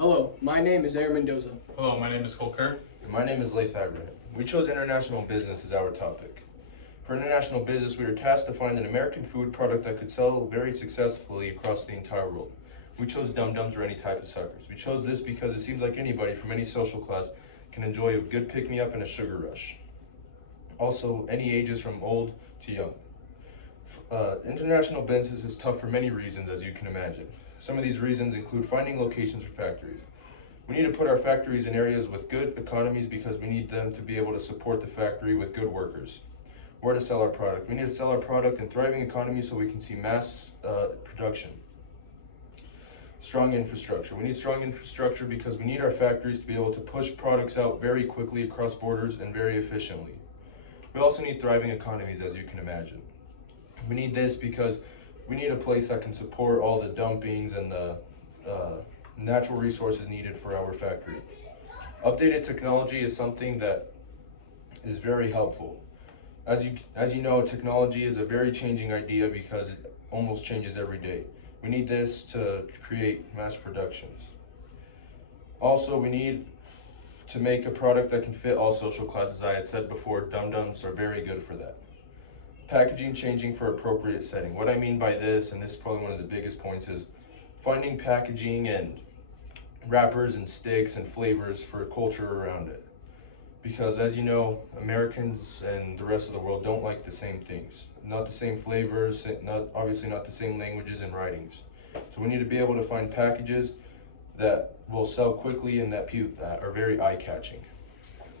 Hello, my name is Aaron Mendoza. Hello, my name is Cole Kerr. And my name is Leif Abraham. We chose international business as our topic. For international business, we were tasked to find an American food product that could sell very successfully across the entire world. We chose Dum Dums or any type of suckers. We chose this because it seems like anybody from any social class can enjoy a good pick-me-up and a sugar rush. Also, any ages from old to young. International business is tough for many reasons, as you can imagine. Some of these reasons include finding locations for factories. We need to put our factories in areas with good economies because we need them to be able to support the factory with good workers. Where to sell our product? We need to sell our product in thriving economies so we can see mass production. Strong infrastructure. We need strong infrastructure because we need our factories to be able to push products out very quickly across borders and very efficiently. We also need thriving economies, as you can imagine. We need this because we need a place that can support all the dumpings and the natural resources needed for our factory. Updated technology is something that is very helpful. As you know, technology is a very changing idea because it almost changes every day. We need this to create mass productions. Also, we need to make a product that can fit all social classes. I had said before, Dum Dums are very good for that. Packaging changing for appropriate setting. What I mean by this, and this is probably one of the biggest points, is finding packaging and wrappers and sticks and flavors for culture around it. Because as you know, Americans and the rest of the world don't like the same things. Not the same flavors, obviously not the same languages and writings. So we need to be able to find packages that will sell quickly and that are very eye-catching.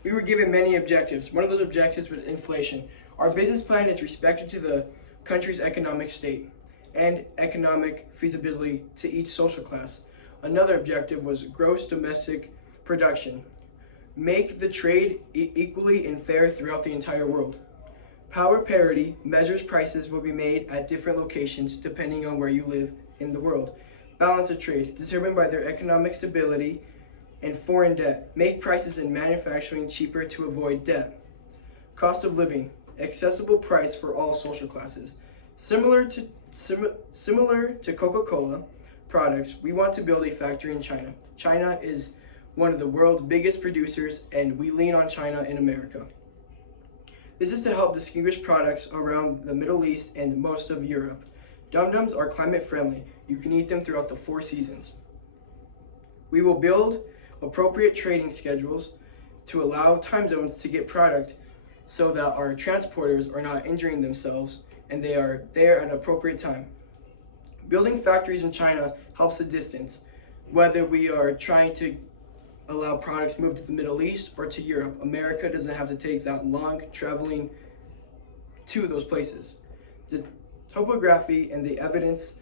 We were given many objectives. One of those objectives was inflation. Our business plan is respected to the country's economic state and economic feasibility to each social class. Another objective was gross domestic production. Make the trade equally and fair throughout the entire world. Power parity measures prices will be made at different locations depending on where you live in the world. Balance of trade, determined by their economic stability and foreign debt. Make prices in manufacturing cheaper to avoid debt. Cost of living, accessible price for all social classes. Similar to Coca-Cola products, we want to build a factory in China. China is one of the world's biggest producers, and we lean on China in America. This is to help distinguish products around the Middle East and most of Europe. Dum Dums are climate friendly. You can eat them throughout the 4 seasons. We will build appropriate trading schedules to allow time zones to get product so that our transporters are not injuring themselves and they are there at an appropriate time. Building factories in China helps the distance, whether we are trying to allow products move to the Middle East or to Europe. America doesn't have to take that long traveling to those places. The topography and the evidence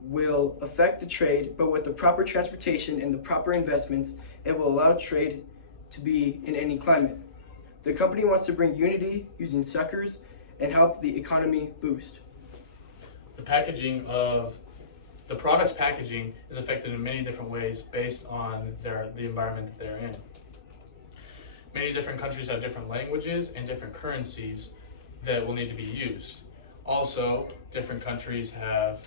will affect the trade, but with the proper transportation and the proper investments, it will allow trade to be in any climate. The company wants to bring unity using suckers and help the economy boost. The packaging of the product's packaging is affected in many different ways based on the environment that they're in. Many different countries have different languages and different currencies that will need to be used. Also, different countries have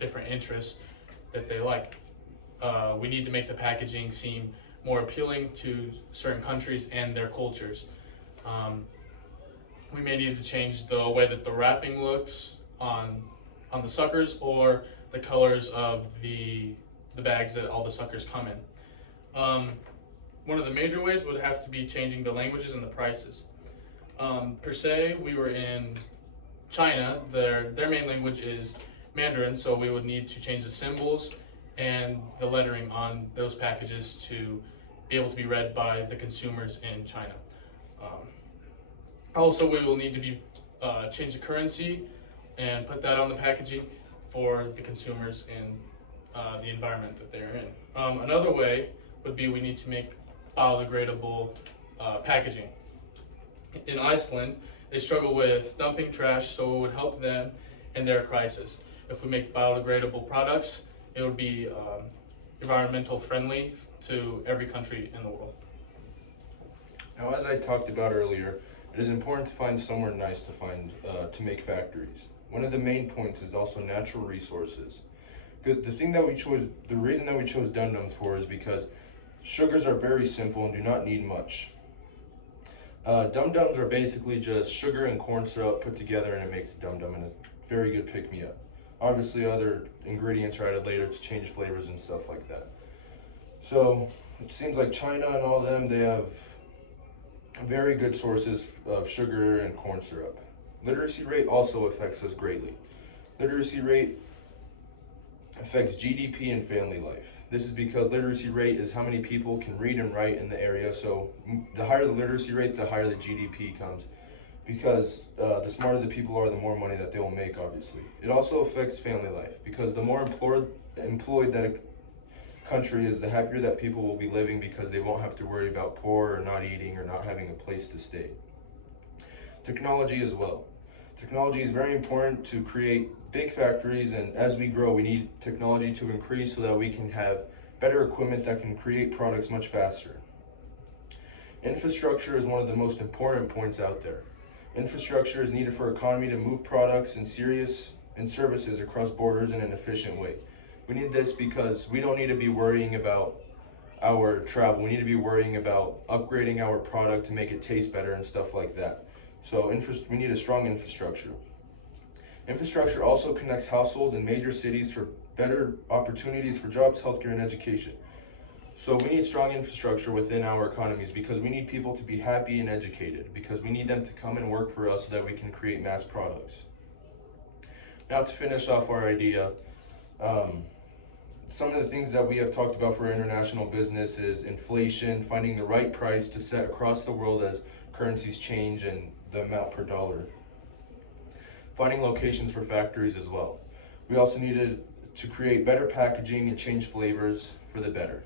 different interests that they like. We need to make the packaging seem more appealing to certain countries and their cultures. We may need to change the way that the wrapping looks on the suckers or the colors of the bags that all the suckers come in. One of the major ways would have to be changing the languages and the prices. Per se, we were in China, their main language is Mandarin, so we would need to change the symbols and the lettering on those packages to be able to be read by the consumers in China. Also, we will need to change the currency and put that on the packaging for the consumers in the environment that they're in. Another way would be we need to make biodegradable packaging. In Iceland, they struggle with dumping trash, so it would help them in their crisis. If we make biodegradable products, it would be environmental friendly to every country in the world. Now, as I talked about earlier, it is important to find somewhere nice to make factories. One of the main points is also natural resources. The reason that we chose Dum Dums for is because sugars are very simple and do not need much. Dum Dums are basically just sugar and corn syrup put together, and it makes a Dum Dum, and it's a very good pick-me-up. Obviously, other ingredients are added later to change flavors and stuff like that. So it seems like China and all them, they have very good sources of sugar and corn syrup. Literacy rate also affects us greatly. Literacy rate affects GDP and family life. This is because literacy rate is how many people can read and write in the area. So the higher the literacy rate, the higher the GDP comes. Because the smarter the people are, the more money that they will make, obviously. It also affects family life, because the more employed that a country is, the happier that people will be living, because they won't have to worry about poor or not eating or not having a place to stay. Technology as well. Technology is very important to create big factories, and as we grow, we need technology to increase so that we can have better equipment that can create products much faster. Infrastructure is one of the most important points out there. Infrastructure is needed for economy to move products and services across borders in an efficient way. We need this because we don't need to be worrying about our travel. We need to be worrying about upgrading our product to make it taste better and stuff like that. So we need a strong infrastructure. Infrastructure also connects households in major cities for better opportunities for jobs, healthcare, and education. So we need strong infrastructure within our economies, because we need people to be happy and educated, because we need them to come and work for us so that we can create mass products. Now, to finish off our idea, some of the things that we have talked about for international business is inflation, finding the right price to set across the world as currencies change and the amount per dollar. Finding locations for factories as well. We also needed to create better packaging and change flavors for the better.